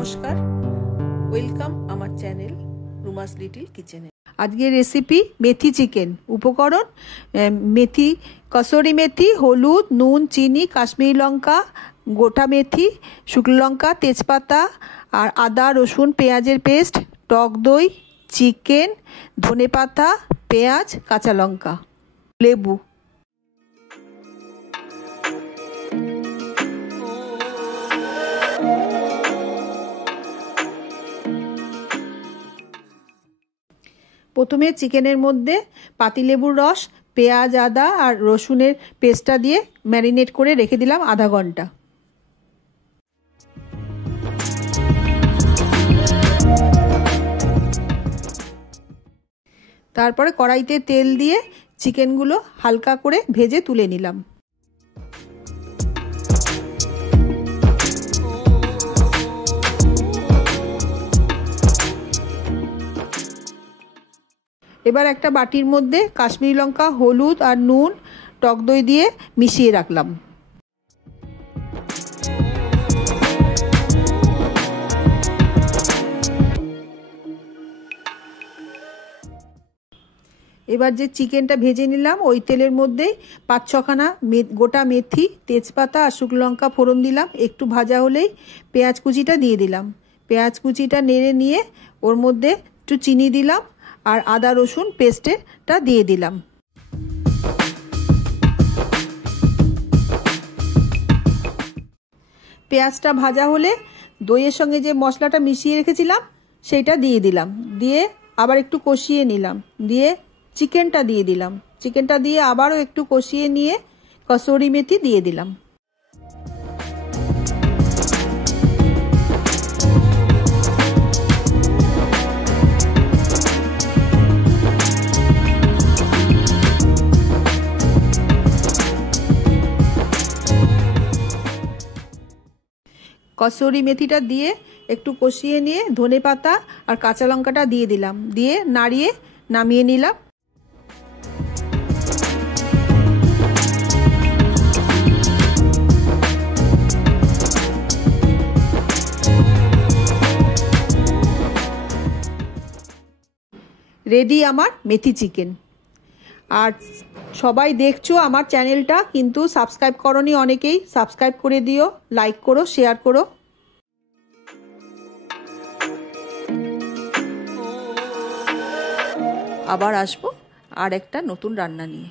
নমস্কার, ওয়েলকাম আমার channel রুমাস little কিচেনে। আজকের রেসিপি মেথি চিকেন। উপকরণ: মেথি, কসুরি মেথি, হলুদ, নুন, চিনি, কাশ্মীরি লঙ্কা, গোটা মেথি, শুকনো লঙ্কা, তেজপাতা আর আদা, রসুন, পেঁয়াজের পেস্ট, টক দই, চিকেন, ধনেপাতা, পেঁয়াজ, কাঁচা লঙ্কা, লেবু। প্রথমে চিকেনের মধ্যে পাতিলেবুর রস, পেঁয়াজ, আদা আর রসুনের পেস্টটা দিয়ে ম্যারিনেট করে রেখে দিলাম আধা ঘন্টা। তারপরে কড়াইতে তেল দিয়ে চিকেনগুলো হালকা করে ভেজে তুলে নিলাম। এবার একটা বাটির মধ্যে কাশ্মীরি লঙ্কা, হলুদ আর নুন, টক দই দিয়ে মিশিয়ে রাখলাম। এবার যে চিকেনটা ভেজে নিলাম ওই তেলের মধ্যেই 5-6খানা গোটা মেথি, তেজপাতা আর শুকনো লঙ্কা ফোড়ন দিলাম। একটু ভাজা হলেই পেঁয়াজ কুচিটা দিয়ে দিলাম। পেঁয়াজ কুচিটা নেড়ে নিয়ে ওর মধ্যে একটু চিনি দিলাম আর আদা রসুন পেস্টটা দিয়ে দিলাম। পেঁয়াজটা ভাজা হলে দইয়ের সঙ্গে যে মশলাটা মিশিয়ে রেখেছিলাম সেইটা দিয়ে দিলাম। দিয়ে আবার একটু কষিয়ে নিলাম। দিয়ে চিকেনটা দিয়ে দিলাম। চিকেনটা দিয়ে আবারও একটু কষিয়ে নিয়ে কসুরি মেথি দিয়ে দিলাম। কসুরি মেথিটা দিয়ে একটু কষিয়ে নিয়ে ধনেপাতা আর কাঁচা লঙ্কাটা দিয়ে দিলাম। দিয়ে নাড়িয়ে নামিয়ে নিলাম। রেডি আমার মেথি চিকেন। আর সবাই দেখছো আমার চ্যানেলটা, কিন্তু সাবস্ক্রাইব করোনি অনেকেই। সাবস্ক্রাইব করে দিও, লাইক করো, শেয়ার করো। আবার আসবো আর একটা নতুন রান্না নিয়ে।